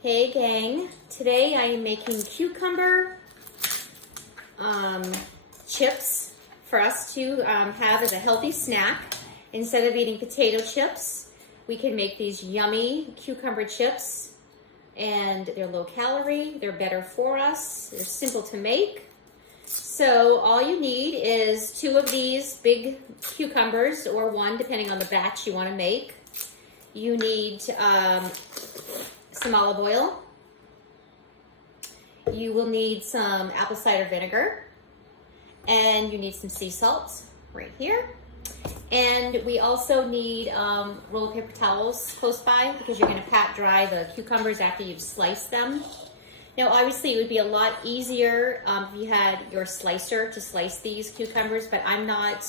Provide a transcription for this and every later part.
Hey gang, today I am making cucumber chips for us to have as a healthy snack. Instead of eating potato chips, we can make these yummy cucumber chips, and they're low calorie, they're better for us, they're simple to make. So all you need is 2 of these big cucumbers, or 1 depending on the batch you want to make. You need some olive oil. You will need some apple cider vinegar, and you need some sea salt right here. And we also need rolled paper towels close by, because you're going to pat dry the cucumbers after you've sliced them. Now, obviously, it would be a lot easier if you had your slicer to slice these cucumbers, but I'm not.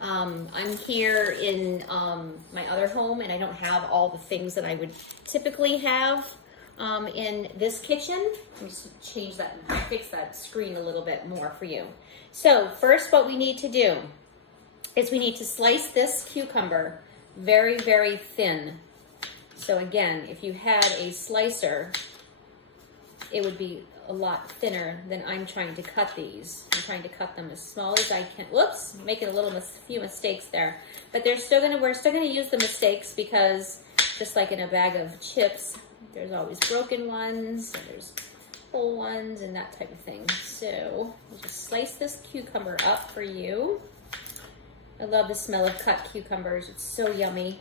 I'm here in my other home, and I don't have all the things that I would typically have in this kitchen. Let me just change that, fix that screen a little bit more for you. So first, what we need to do is we need to slice this cucumber very, very thin. So again, if you had a slicer, it would be a lot thinner than I'm trying to cut these. I'm trying to cut them as small as I can. Whoops, making a few mistakes there. But we're still gonna use the mistakes, because just like in a bag of chips, there's always broken ones, and there's whole ones, and that type of thing. So we'll just slice this cucumber up for you. I love the smell of cut cucumbers. It's so yummy.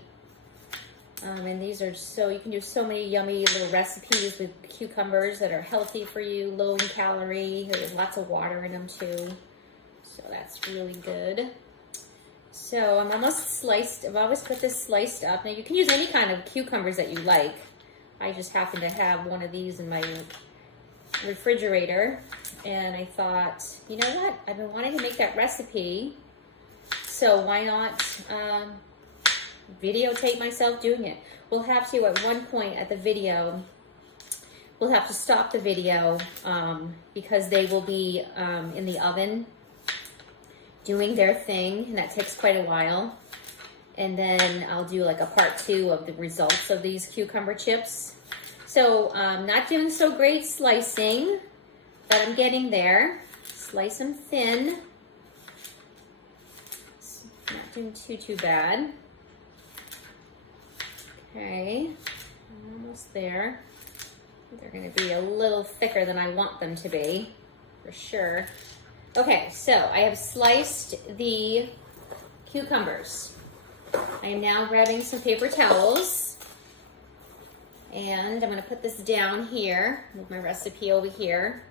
And these are you can do so many yummy little recipes with cucumbers that are healthy for you, low in calorie. There's lots of water in them too. So that's really good. So I'm almost sliced. I've always put this sliced up. Now you can use any kind of cucumbers that you like. I just happen to have one of these in my refrigerator. And I thought, you know what? I've been wanting to make that recipe. So why not videotape myself doing it? We'll have to, at one point at the video, we'll have to stop the video because they will be in the oven doing their thing, and that takes quite a while. And then I'll do like a part 2 of the results of these cucumber chips. So not doing so great slicing, but I'm getting there. Slice them thin. Not doing too bad. Okay, I'm almost there. They're gonna be a little thicker than I want them to be, for sure. Okay, so I have sliced the cucumbers. I am now grabbing some paper towels, and I'm gonna put this down here, move my recipe over here.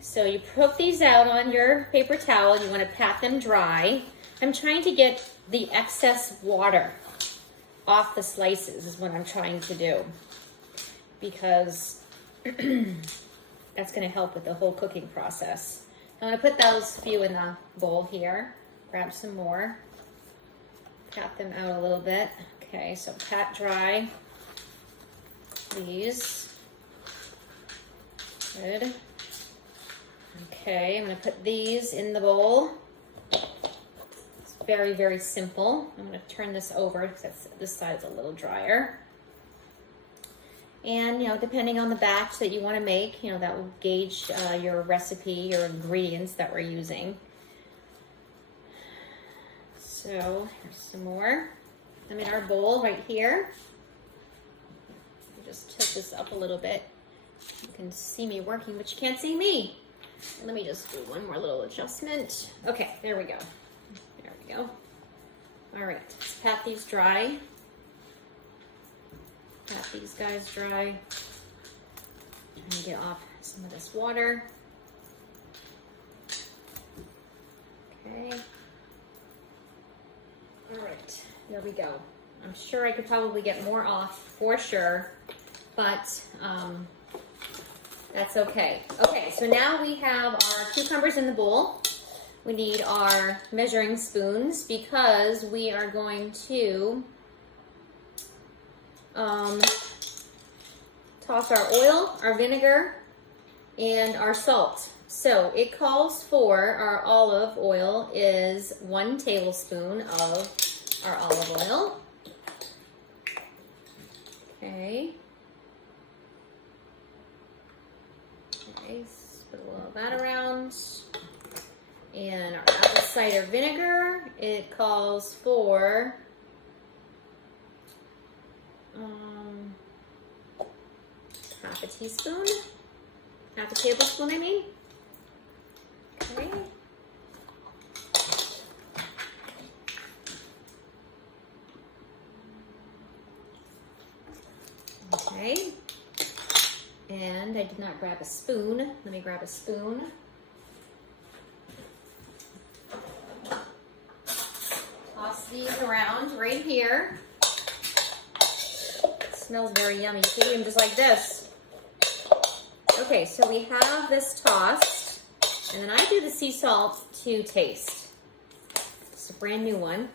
So you put these out on your paper towel, and you wanna pat them dry. I'm trying to get the excess water off the slices is what I'm trying to do, because that's going to help with the whole cooking process. I'm going to put those few in the bowl here, grab some more, pat them out a little bit. Okay, so pat dry these. Good. Okay, I'm going to put these in the bowl. Very, very simple. I'm going to turn this over because this side's a little drier. And, you know, depending on the batch that you want to make, you know, that will gauge your recipe, your ingredients that we're using. So, here's some more. I'm in our bowl right here. I just tilt this up a little bit. You can see me working, but you can't see me. Let me just do one more little adjustment. Okay, there we go. Go. All right, let's pat these dry. Pat these guys dry. Trying to get off some of this water. Okay. All right, there we go. I'm sure I could probably get more off for sure, but that's okay. Okay, so now we have our cucumbers in the bowl. We need our measuring spoons, because we are going to toss our oil, our vinegar, and our salt. So it calls for, our olive oil is 1 tablespoon of our olive oil. Okay. Okay, put a little of that around. And our apple cider vinegar, it calls for half a teaspoon, half a tablespoon, I mean. Okay. Okay. And I did not grab a spoon. Let me grab a spoon. Toss these around right here. It smells very yummy. You can eat them just like this. Okay, so we have this tossed, and then I do the sea salt to taste. It's a brand new one.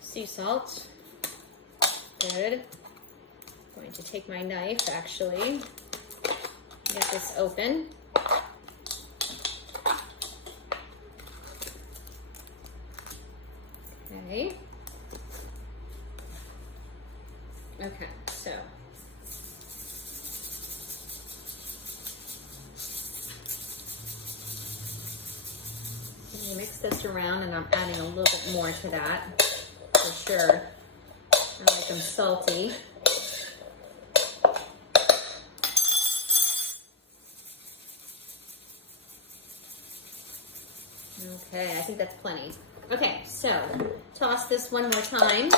Sea salt. Good. I'm going to take my knife, actually, get this open. Okay. Okay, so. Mix this around, and I'm adding a little bit more to that, for sure. I like them salty. Okay, I think that's plenty. Okay, so toss this one more time.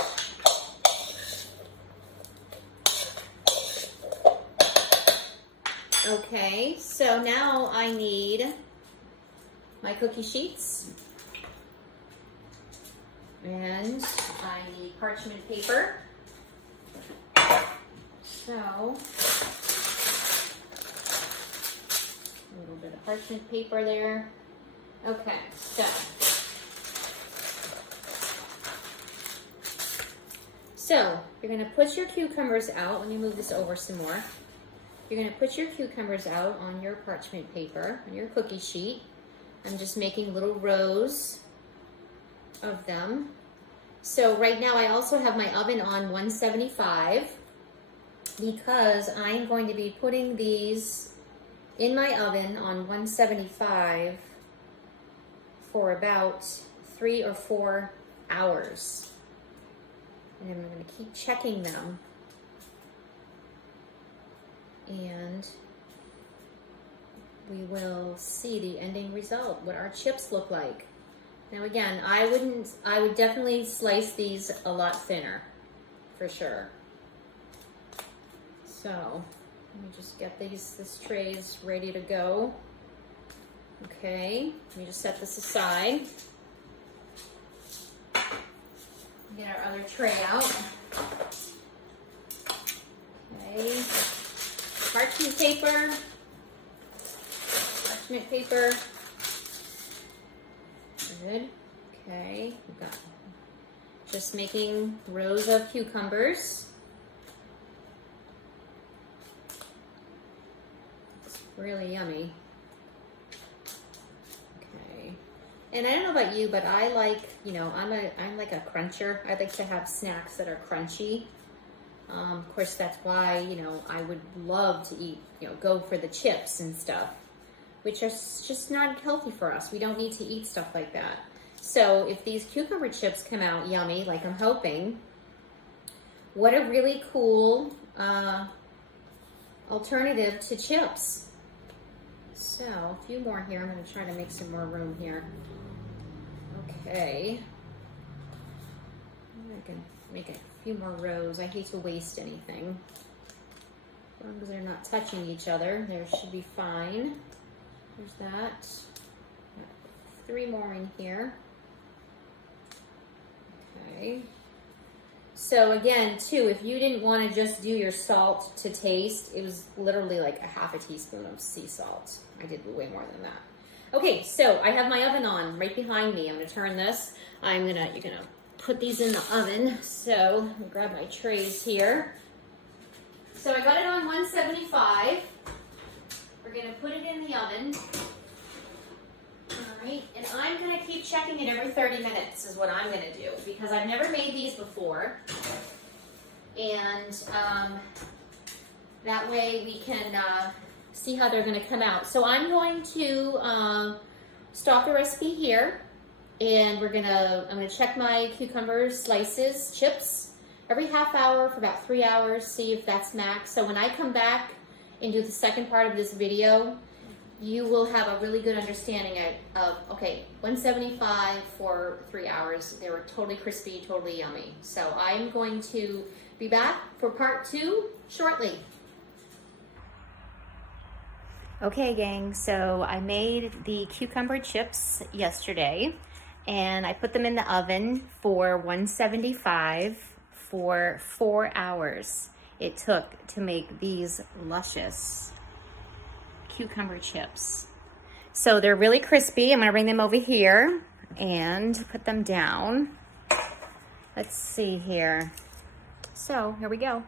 Okay, so now I need my cookie sheets. And I need parchment paper. So, a little bit of parchment paper there. Okay, so you're gonna put your cucumbers out. Let me move this over some more. You're gonna put your cucumbers out on your parchment paper, on your cookie sheet. I'm just making little rows of them. So right now I also have my oven on 175 because I'm going to be putting these in my oven on 175 for about 3 or 4 hours. And I'm going to keep checking them. And we will see the ending result, what our chips look like. Now again, I would definitely slice these a lot thinner, for sure. So, let me just get this trays ready to go. Okay, let me just set this aside. Get our other tray out. Okay, parchment paper. Parchment paper. Good. Okay, we've got just making rows of cucumbers. It's really yummy. Okay. And I don't know about you, but I like, I'm like a cruncher. I like to have snacks that are crunchy. Of course, that's why, I would love to eat, go for the chips and stuff, which are just not healthy for us. We don't need to eat stuff like that. So if these cucumber chips come out yummy, like I'm hoping, what a really cool alternative to chips. So a few more here. I'm gonna try to make some more room here. Okay. I can make a few more rows. I hate to waste anything. As long as they're not touching each other, they should be fine. There's that. Got 3 more in here. Okay. So again, too, if you didn't want to just do your salt to taste, it was literally like a half a teaspoon of sea salt. I did way more than that. Okay, so I have my oven on right behind me. I'm gonna turn this. You're gonna put these in the oven. So let me grab my trays here. So I got it on 175. We're gonna put it in the oven. All right, and I'm gonna keep checking it every 30 minutes is what I'm gonna do because I've never made these before. And that way we can see how they're gonna come out. So I'm going to stop the recipe here, and I'm gonna check my cucumber slices, chips, every half hour for about 3 hours, see if that's max. So when I come back and do the second part of this video, you will have a really good understanding of okay, 175 for 3 hours. They were totally crispy, totally yummy. So I'm going to be back for part 2 shortly. Okay, gang, so I made the cucumber chips yesterday, and I put them in the oven for 175 for 4 hours. It took to make these luscious cucumber chips. So they're really crispy. I'm gonna bring them over here and put them down. Let's see here. So here we go.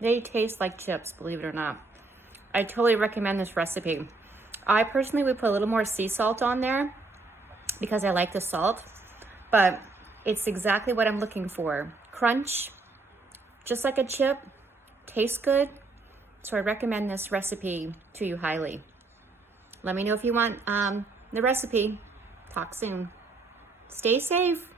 They taste like chips, believe it or not. I totally recommend this recipe. I personally would put a little more sea salt on there because I like the salt, but it's exactly what I'm looking for. Crunch, just like a chip, tastes good. So I recommend this recipe to you highly. Let me know if you want the recipe. Talk soon. Stay safe.